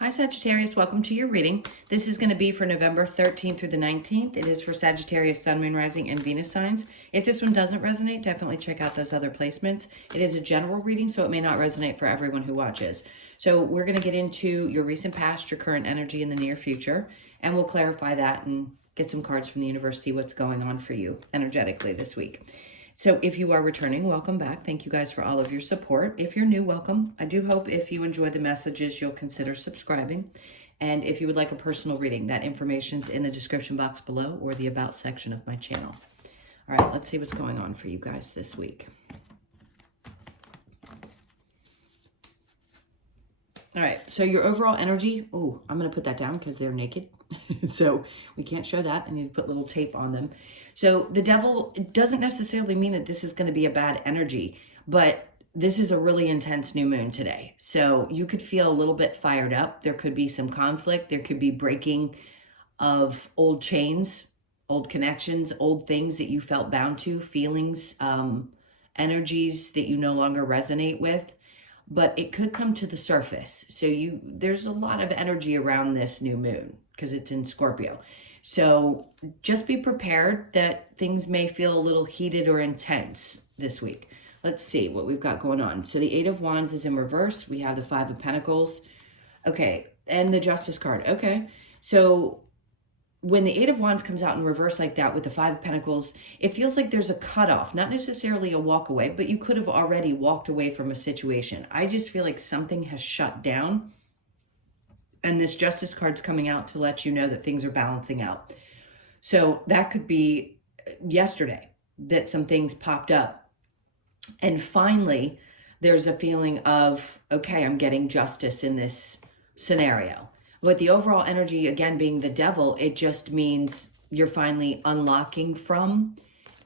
Hi Sagittarius, welcome to your reading. This is going to be for November 13th through the 19th. It is for Sagittarius, Sun, Moon, Rising, and Venus signs. If this one doesn't resonate, definitely check out those other placements. It is a general reading, so it may not resonate for everyone who watches. So we're going to get into your recent past, your current energy, in the near future, and we'll clarify that and get some cards from the universe, see what's going on for you energetically this week. So if you are returning, welcome back. Thank you guys for all of your support. If you're new, welcome. I do hope if you enjoy the messages, you'll consider subscribing. And if you would like a personal reading, that information's in the description box below or the About section of my channel. All right, let's see what's going on for you guys this week. All right, so your overall energy, oh, I'm going to put that down because they're naked. So we can't show that. I need to put little tape on them. So the devil, it doesn't necessarily mean that this is going to be a bad energy, but this is a really intense new moon today. So you could feel a little bit fired up. There could be some conflict. There could be breaking of old chains, old connections, old things that you felt bound to, feelings, energies that you no longer resonate with. But it could come to the surface. So there's a lot of energy around this new moon because it's in Scorpio. So just be prepared that things may feel a little heated or intense this week. Let's see what we've got going on. So the Eight of Wands is in reverse. We have the Five of Pentacles. Okay, and the Justice card. Okay, so when the Eight of Wands comes out in reverse like that with the Five of Pentacles, it feels like there's a cutoff, not necessarily a walk away, but you could have already walked away from a situation. I just feel like something has shut down. And this Justice card's coming out to let you know that things are balancing out. So that could be yesterday that some things popped up. And finally, there's a feeling of, okay, I'm getting justice in this scenario. With the overall energy, again, being the devil, it just means you're finally unlocking from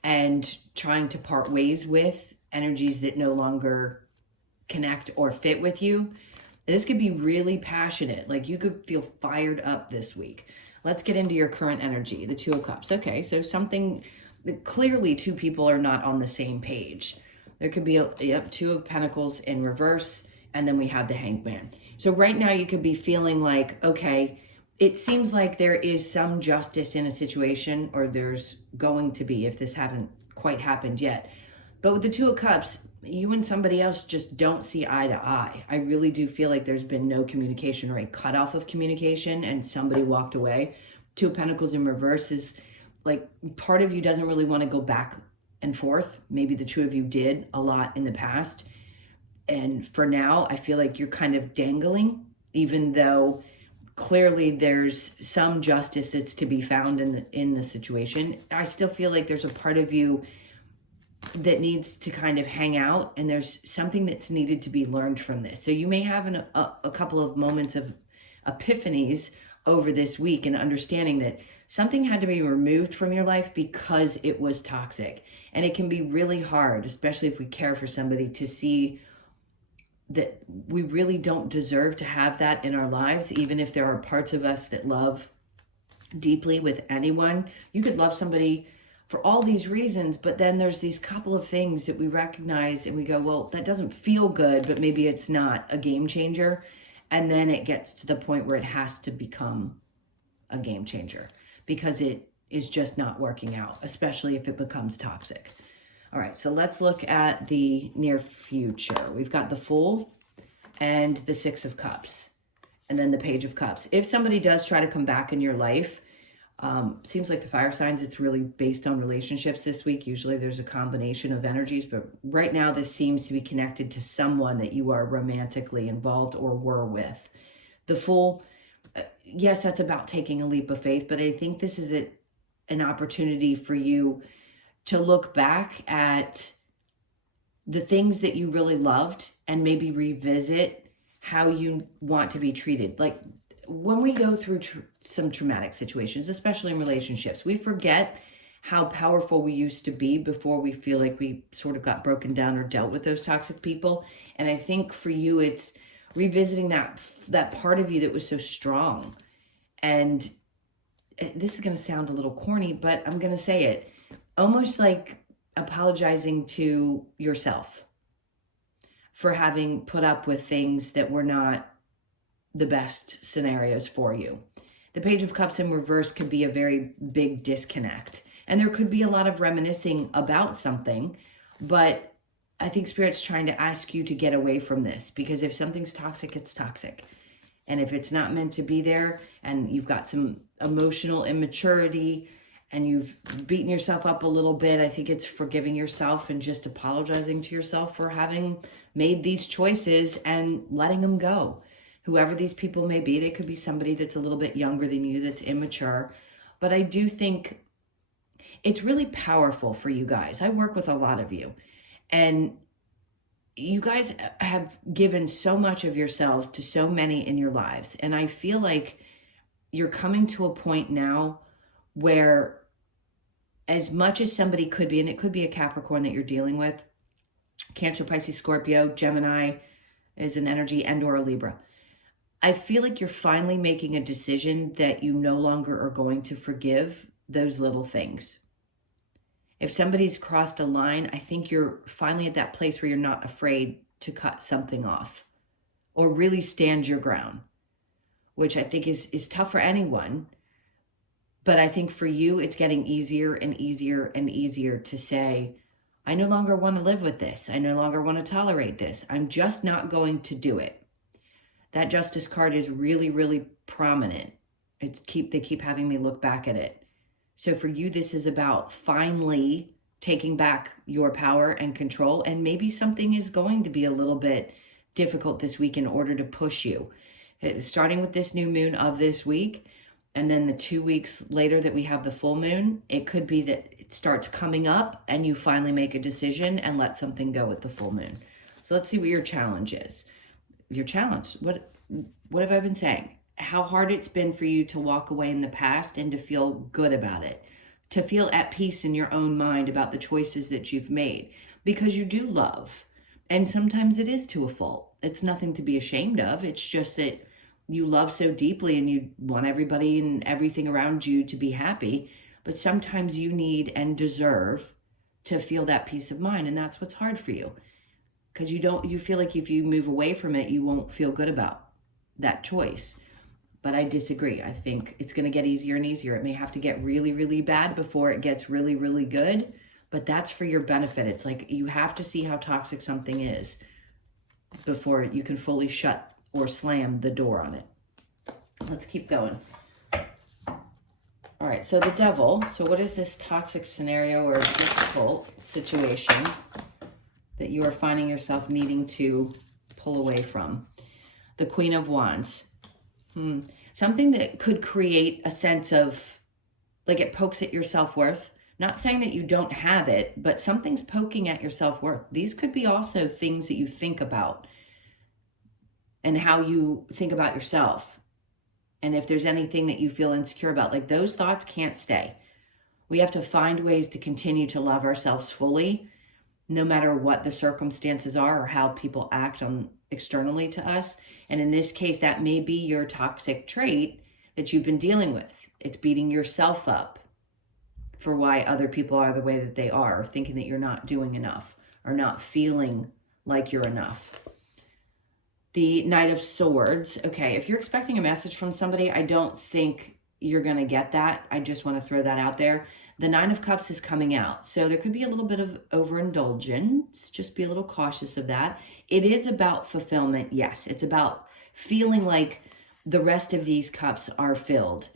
and trying to part ways with energies that no longer connect or fit with you. This could be really passionate. Like you could feel fired up this week. Let's get into your current energy, the Two of Cups. Okay, so something, clearly two people are not on the same page. There could be Two of Pentacles in reverse, and then we have the Hanged Man. So right now you could be feeling like, okay, it seems like there is some justice in a situation, or there's going to be if this hasn't quite happened yet. But with the Two of Cups, you and somebody else just don't see eye to eye. I really do feel like there's been no communication or a cutoff of communication and somebody walked away. Two of Pentacles in reverse is like part of you doesn't really want to go back and forth. Maybe the two of you did a lot in the past. And for now, I feel like you're kind of dangling, even though clearly there's some justice that's to be found in the situation. I still feel like there's a part of you that needs to kind of hang out, and there's something that's needed to be learned from this. So you may have a couple of moments of epiphanies over this week and understanding that something had to be removed from your life because it was toxic. And it can be really hard, especially if we care for somebody, to see that we really don't deserve to have that in our lives, even if there are parts of us that love deeply with anyone. You could love somebody for all these reasons, but then there's these couple of things that we recognize and we go, well, that doesn't feel good, but maybe it's not a game changer. And then it gets to the point where it has to become a game changer because it is just not working out, especially if it becomes toxic. All right, so let's look at the near future. We've got the Fool and the Six of Cups, and then the Page of Cups. If somebody does try to come back in your life, seems like the fire signs, it's really based on relationships this week. Usually there's a combination of energies, but right now this seems to be connected to someone that you are romantically involved or were with. The Fool, yes, that's about taking a leap of faith, but I think this is an opportunity for you to look back at the things that you really loved and maybe revisit how you want to be treated. Like when we go through some traumatic situations, especially in relationships, we forget how powerful we used to be before we feel like we sort of got broken down or dealt with those toxic people. And I think for you, it's revisiting that part of you that was so strong. And this is going to sound a little corny, but I'm going to say it. Almost like apologizing to yourself for having put up with things that were not the best scenarios for you. The Page of Cups in reverse could be a very big disconnect. And there could be a lot of reminiscing about something, but I think Spirit's trying to ask you to get away from this, because if something's toxic, it's toxic. And if it's not meant to be there, and you've got some emotional immaturity and you've beaten yourself up a little bit, I think it's forgiving yourself and just apologizing to yourself for having made these choices and letting them go. Whoever these people may be, they could be somebody that's a little bit younger than you, that's immature. But I do think it's really powerful for you guys. I work with a lot of you, and you guys have given so much of yourselves to so many in your lives. And I feel like you're coming to a point now where, as much as somebody could be, and it could be a Capricorn that you're dealing with, Cancer, Pisces, Scorpio, Gemini is an energy, and or a Libra. I feel like you're finally making a decision that you no longer are going to forgive those little things. If somebody's crossed a line, I think you're finally at that place where you're not afraid to cut something off or really stand your ground, which I think is tough for anyone. But I think for you, it's getting easier and easier and easier to say, I no longer want to live with this. I no longer want to tolerate this. I'm just not going to do it. That Justice card is really, really prominent. They keep having me look back at it. So for you, this is about finally taking back your power and control. And maybe something is going to be a little bit difficult this week in order to push you. Starting with this new moon of this week, and then the 2 weeks later that we have the full moon, it could be that it starts coming up and you finally make a decision and let something go with the full moon. So let's see what your challenge is. Your challenge, what have I been saying? How hard it's been for you to walk away in the past and to feel good about it, to feel at peace in your own mind about the choices that you've made, because you do love. And sometimes it is to a fault. It's nothing to be ashamed of. It's just that you love so deeply and you want everybody and everything around you to be happy. But sometimes you need and deserve to feel that peace of mind. And that's what's hard for you, because you feel like if you move away from it, you won't feel good about that choice. But I disagree. I think it's going to get easier and easier. It may have to get really, really bad before it gets really, really good. But that's for your benefit. It's like you have to see how toxic something is before you can fully shut or slam the door on it. Let's keep going. All right, so the Devil. So what is this toxic scenario or difficult situation that you are finding yourself needing to pull away from? The Queen of Wands. Something that could create a sense of, like, it pokes at your self-worth. Not saying that you don't have it, but something's poking at your self-worth. These could be also things that you think about and how you think about yourself. And if there's anything that you feel insecure about, like, those thoughts can't stay. We have to find ways to continue to love ourselves fully, no matter what the circumstances are or how people act on externally to us. And in this case, that may be your toxic trait that you've been dealing with. It's beating yourself up for why other people are the way that they are, or thinking that you're not doing enough or not feeling like you're enough. The Knight of Swords. Okay, if you're expecting a message from somebody, I don't think you're going to get that. I just want to throw that out there. The Nine of Cups is coming out. So there could be a little bit of overindulgence. Just be a little cautious of that. It is about fulfillment. Yes, it's about feeling like the rest of these cups are filled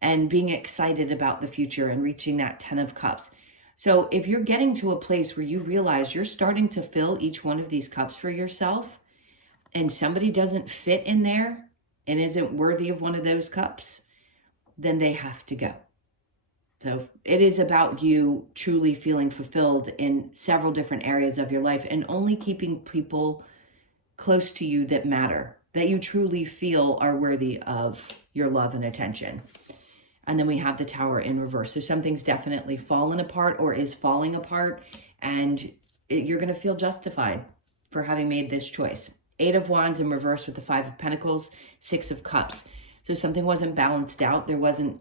and being excited about the future and reaching that 10 of Cups. So if you're getting to a place where you realize you're starting to fill each one of these cups for yourself and somebody doesn't fit in there and isn't worthy of one of those cups, then they have to go. So it is about you truly feeling fulfilled in several different areas of your life and only keeping people close to you that matter, that you truly feel are worthy of your love and attention. And then we have the Tower in reverse. So something's definitely fallen apart or is falling apart, and you're going to feel justified for having made this choice. 8 of Wands in reverse with the 5 of Pentacles, 6 of Cups. So something wasn't balanced out. There wasn't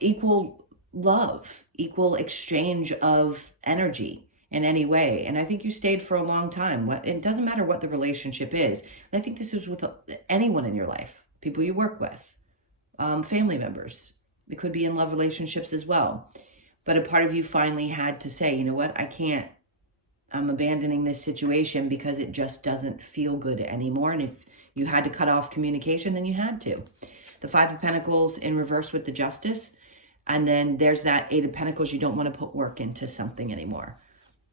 equal love, equal exchange of energy. in any way. And I think you stayed for a long time. It doesn't matter what the relationship is. I think this is with anyone in your life, people you work with, family members. It could be in love relationships as well. But a part of you finally had to say, you know what, I can't, I'm abandoning this situation because it just doesn't feel good anymore. And if you had to cut off communication, then you had to. The Five of Pentacles in reverse with the Justice. And then there's that Eight of Pentacles. You don't want to put work into something anymore.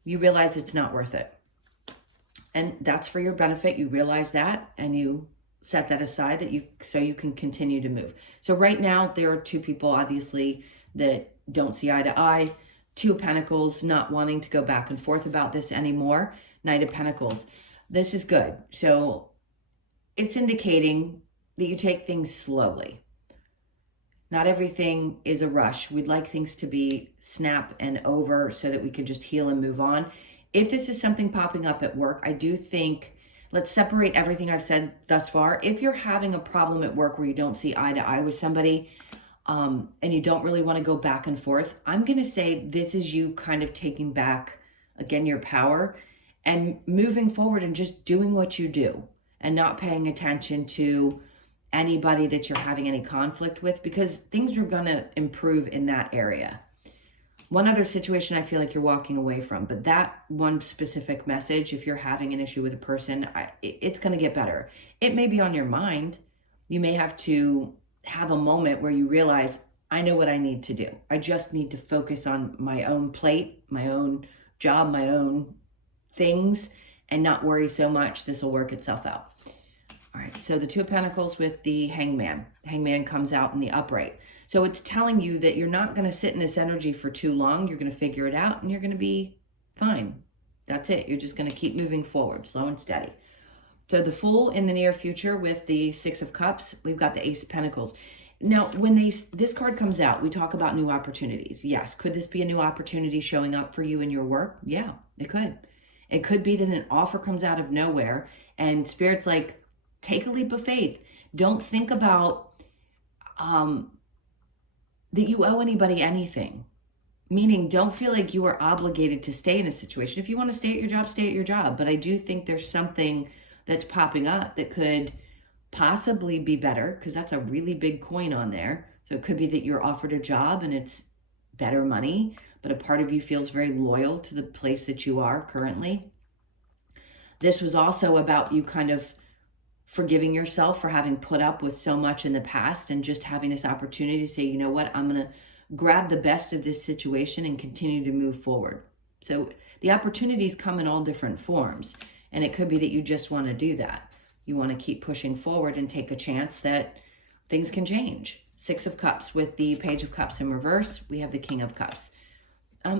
You realize it's not worth it. And that's for your benefit. You realize that and you set that aside so you can continue to move. So right now there are two people obviously that don't see eye to eye. Two of Pentacles, not wanting to go back and forth about this anymore. Knight of Pentacles. This is good. So it's indicating that you take things slowly. Not everything is a rush. We'd like things to be snap and over so that we can just heal and move on. If this is something popping up at work, I do think, let's separate everything I've said thus far. If you're having a problem at work where you don't see eye to eye with somebody, and you don't really want to go back and forth, I'm going to say this is you kind of taking back, again, your power and moving forward and just doing what you do and not paying attention to anybody that you're having any conflict with, because things are going to improve in that area. One other situation I feel like you're walking away from, but that one specific message, if you're having an issue with a person, it's going to get better. It may be on your mind. You may have to have a moment where you realize, I know what I need to do. I just need to focus on my own plate, my own job, my own things, and not worry so much. This will work itself out. All right, so the Two of Pentacles with the Hangman. The Hangman comes out in the upright. So it's telling you that you're not going to sit in this energy for too long. You're going to figure it out and you're going to be fine. That's it. You're just going to keep moving forward, slow and steady. So the Fool in the near future with the Six of Cups, we've got the Ace of Pentacles. Now, when this card comes out, we talk about new opportunities. Yes, could this be a new opportunity showing up for you in your work? Yeah, it could. It could be that an offer comes out of nowhere and Spirit's like, take a leap of faith. Don't think about that you owe anybody anything. Meaning, don't feel like you are obligated to stay in a situation. If you want to stay at your job, stay at your job. But I do think there's something that's popping up that could possibly be better, because that's a really big coin on there. So it could be that you're offered a job and it's better money, but a part of you feels very loyal to the place that you are currently. This was also about you kind of forgiving yourself for having put up with so much in the past and just having this opportunity to say, you know what, I'm going to grab the best of this situation and continue to move forward. So the opportunities come in all different forms. And it could be that you just want to do that. You want to keep pushing forward and take a chance that things can change. Six of Cups with the Page of Cups in reverse. We have the King of Cups.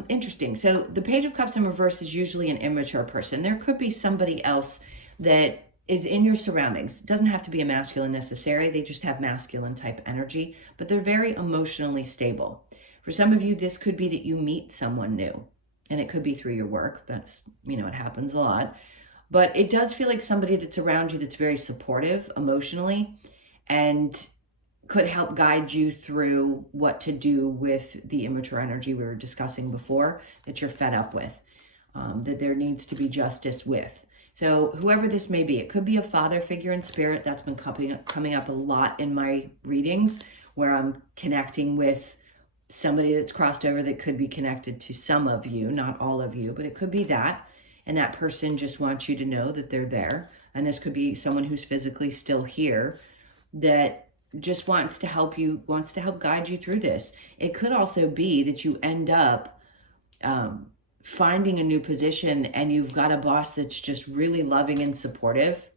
Interesting. So the Page of Cups in reverse is usually an immature person. There could be somebody else that is in your surroundings. It doesn't have to be a masculine necessarily. They just have masculine type energy, but they're very emotionally stable. For some of you, this could be that you meet someone new, and it could be through your work. That's, it happens a lot. But it does feel like somebody that's around you that's very supportive emotionally and could help guide you through what to do with the immature energy we were discussing before that you're fed up with, that there needs to be justice with. So whoever this may be, it could be a father figure in spirit. That's been coming up a lot in my readings, where I'm connecting with somebody that's crossed over that could be connected to some of you, not all of you, but it could be that. And that person just wants you to know that they're there. And this could be someone who's physically still here that just wants to help you, wants to help guide you through this. It could also be that you end up finding a new position and you've got a boss that's just really loving and supportive.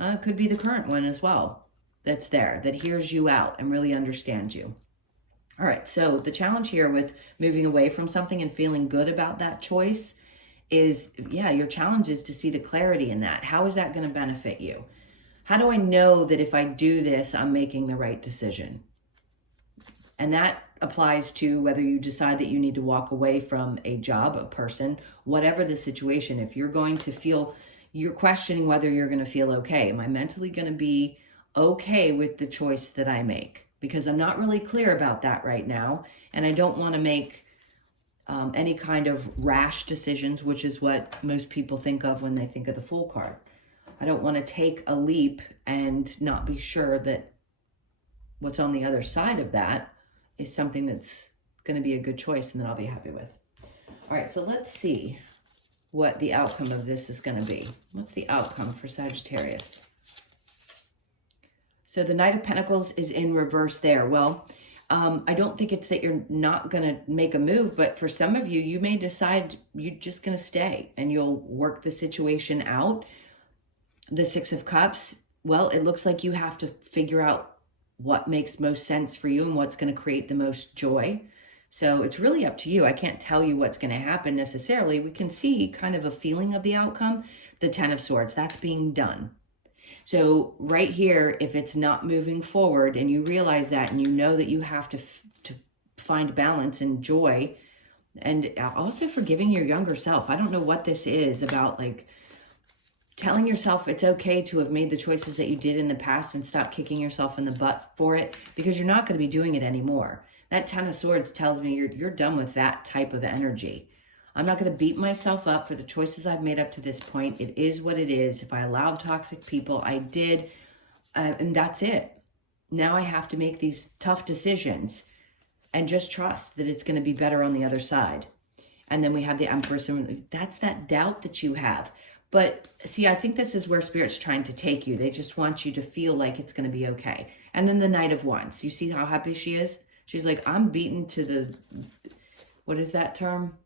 It could be the current one as well that's there, that hears you out and really understands you. All right, so the challenge here with moving away from something and feeling good about that choice is, your challenge is to see the clarity in that. How is that going to benefit you? How do I know that if I do this, I'm making the right decision? And that applies to whether you decide that you need to walk away from a job, a person, whatever the situation. If you're going to feel, you're questioning whether you're going to feel okay. Am I mentally going to be okay with the choice that I make? Because I'm not really clear about that right now. And I don't want to make any kind of rash decisions, which is what most people think of when they think of the Fool card. I don't want to take a leap and not be sure that what's on the other side of that is something that's going to be a good choice and that I'll be happy with. All right, so let's see what the outcome of this is going to be. What's the outcome for Sagittarius? So the Knight of Pentacles is in reverse there. Well, I don't think it's that you're not going to make a move, but for some of you, you may decide you're just going to stay and you'll work the situation out. The Six of Cups, well, it looks like you have to figure out what makes most sense for you and what's going to create the most joy. So it's really up to you. I can't tell you what's going to happen necessarily. We can see kind of a feeling of the outcome. The Ten of Swords, that's being done. So right here, if it's not moving forward and you realize that and you know that you have to find balance and joy, and also forgiving your younger self. I don't know what this is about, like telling yourself it's okay to have made the choices that you did in the past and stop kicking yourself in the butt for it, because you're not going to be doing it anymore. That Ten of Swords tells me you're done with that type of energy. I'm not going to beat myself up for the choices I've made up to this point. It is what it is. If I allowed toxic people, I did, and that's it. Now I have to make these tough decisions and just trust that it's going to be better on the other side. And then we have the Empress, and that's that doubt that you have. But see, I think this is where Spirit's trying to take you. They just want you to feel like it's going to be okay. And then the Knight of Wands. You see how happy she is? She's like, I'm beaten to the, what is that term?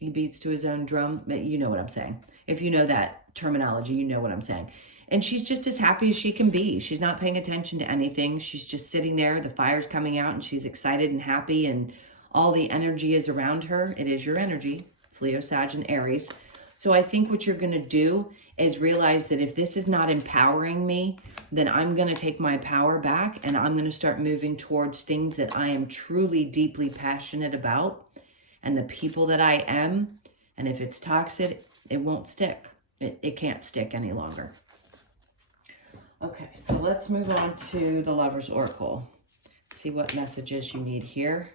He beats to his own drum. You know what I'm saying. If you know that terminology, you know what I'm saying. And she's just as happy as she can be. She's not paying attention to anything. She's just sitting there. The fire's coming out and she's excited and happy and all the energy is around her. It is your energy. It's Leo, Sag, and Aries. So I think what you're going to do is realize that if this is not empowering me, then I'm going to take my power back and I'm going to start moving towards things that I am truly, deeply passionate about and the people that I am. And if it's toxic, it won't stick. It can't stick any longer. Okay, so let's move on to the Lover's Oracle. See what messages you need here.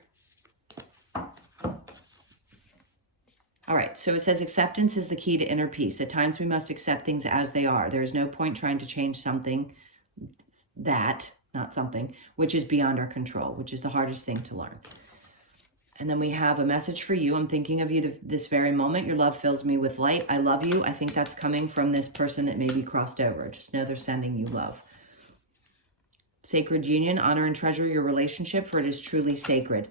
All right, so it says acceptance is the key to inner peace. At times we must accept things as they are. There is no point trying to change something not something, which is beyond our control, which is the hardest thing to learn. And then we have a message for you. I'm thinking of you this very moment. Your love fills me with light. I love you. I think that's coming from this person that may be crossed over. Just know they're sending you love. Sacred union, honor and treasure your relationship, for it is truly sacred.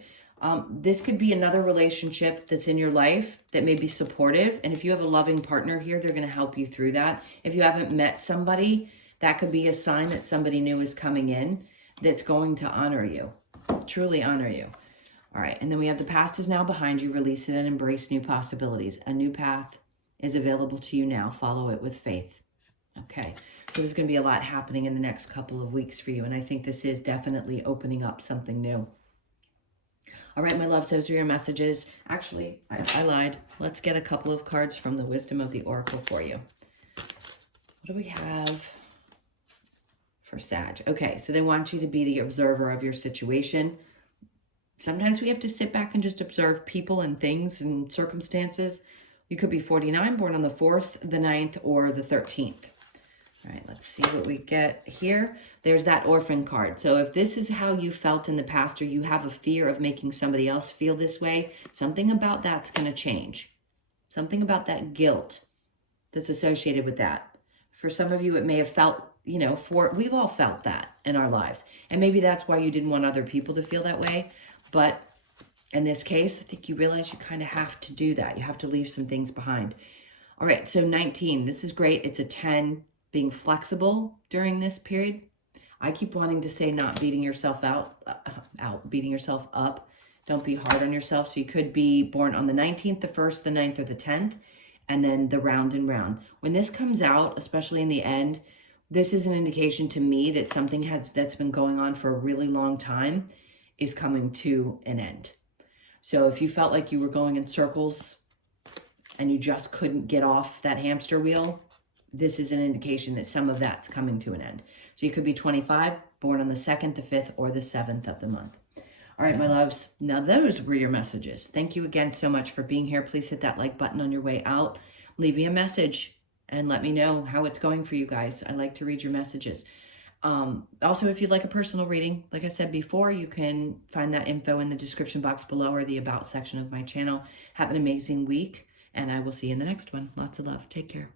This could be another relationship that's in your life that may be supportive. And if you have a loving partner here, they're going to help you through that. If you haven't met somebody, that could be a sign that somebody new is coming in that's going to honor you, truly honor you. All right, and then we have the past is now behind you. Release it and embrace new possibilities. A new path is available to you now. Follow it with faith. Okay, so there's going to be a lot happening in the next couple of weeks for you, and I think this is definitely opening up something new. All right, my loves, those are your messages. Actually, I lied. Let's get a couple of cards from the Wisdom of the Oracle for you. What do we have for Sag? Okay, so they want you to be the observer of your situation. Sometimes we have to sit back and just observe people and things and circumstances. You could be 49, born on the 4th, the 9th, or the 13th. All right, let's see what we get here. There's that orphan card. So if this is how you felt in the past, or you have a fear of making somebody else feel this way, something about that's going to change. Something about that guilt that's associated with that. For some of you, it may have felt, we've all felt that in our lives. And maybe that's why you didn't want other people to feel that way. But in this case, I think you realize you kind of have to do that. You have to leave some things behind. All right, so 19. This is great. It's a 10, being flexible during this period. I keep wanting to say not beating yourself beating yourself up. Don't be hard on yourself. So you could be born on the 19th, the 1st, the 9th, or the 10th, and then the round and round. When this comes out, especially in the end, this is an indication to me that something that's been going on for a really long time is coming to an end. So if you felt like you were going in circles and you just couldn't get off that hamster wheel, this is an indication that some of that's coming to an end. So you could be 25, born on the 2nd, the 5th, or the 7th of the month. All All right, my loves. Now those were your messages. Thank you again so much for being here. Please hit that like button on your way out. Leave me a message and let me know how it's going for you guys. I like to read your messages. Also, if you'd like a personal reading, like I said before, you can find that info in the description box below or the about section of my channel. Have an amazing week, and I will see you in the next one. Lots of love. Take care.